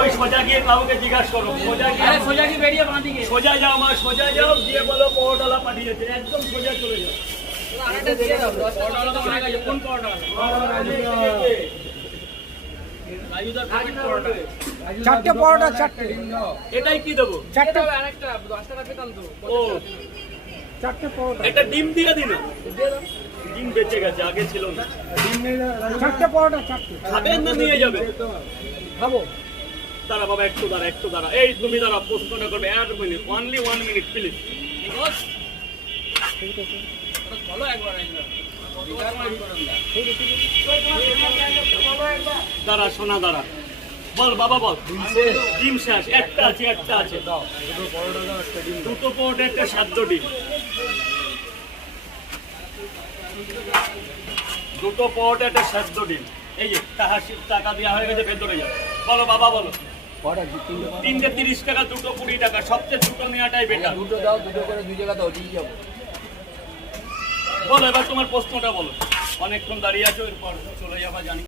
ওই সোজা গিয়ে কাউকে জিজ্ঞাসা করো, সোজা গিয়ে বেরিয়ে বাঁদিকে সোজা যাও, আমার সোজা যাও, দিয়ে বলো পরোটালা পাঠিয়েছে, একদম সোজা চলে যাও। কোন পরোটা? চারটে পরোটা, চারটে। এটাই কি দেবো? চারটে, আরেকটা 10 টাকা পেতাম তো। ও চারটে পরোটা। একটা ডিম দিয়ে দিন, ডিম বেঁচে গেছে, আগে ছিল না। চারটে পরোটা, চারটে। খাবেন না নিয়ে যাবে? খাবো। দাঁড়া বাবা, একটু দাঁড়া, একটু দাঁড়া। এই তুমি দাঁড়া, প্রশ্নটা করবে 1 মিনিট, অনলি 1 মিনিট প্লিজ। চলো একবার দাঁড়া সোনা, দাঁড়া, বল বাবা বল। ডিম শেষ, একটা আছে, একটা আছে। দুটো পরোটা, একটা সাদ্য ডিম। দুটো পরোটা, একটা সাদ্য ডিম। এই যে টাকা দেওয়া হয়ে গেছে, ভেতরে যাও। বলো বাবা বলো। 3টে 30 টাকা, দুটো 20 টাকা, সবচেয়ে দুটো নেওয়াটাই বেটার। দুটো দাও, দুটো করে 2 জায়গা দাও, দিয়ে যাবো। বলো এবার তোমার প্রশ্নটা বলো। অনেকক্ষণ দাঁড়িয়ে আছো, এরপর চলে যাবা জানি।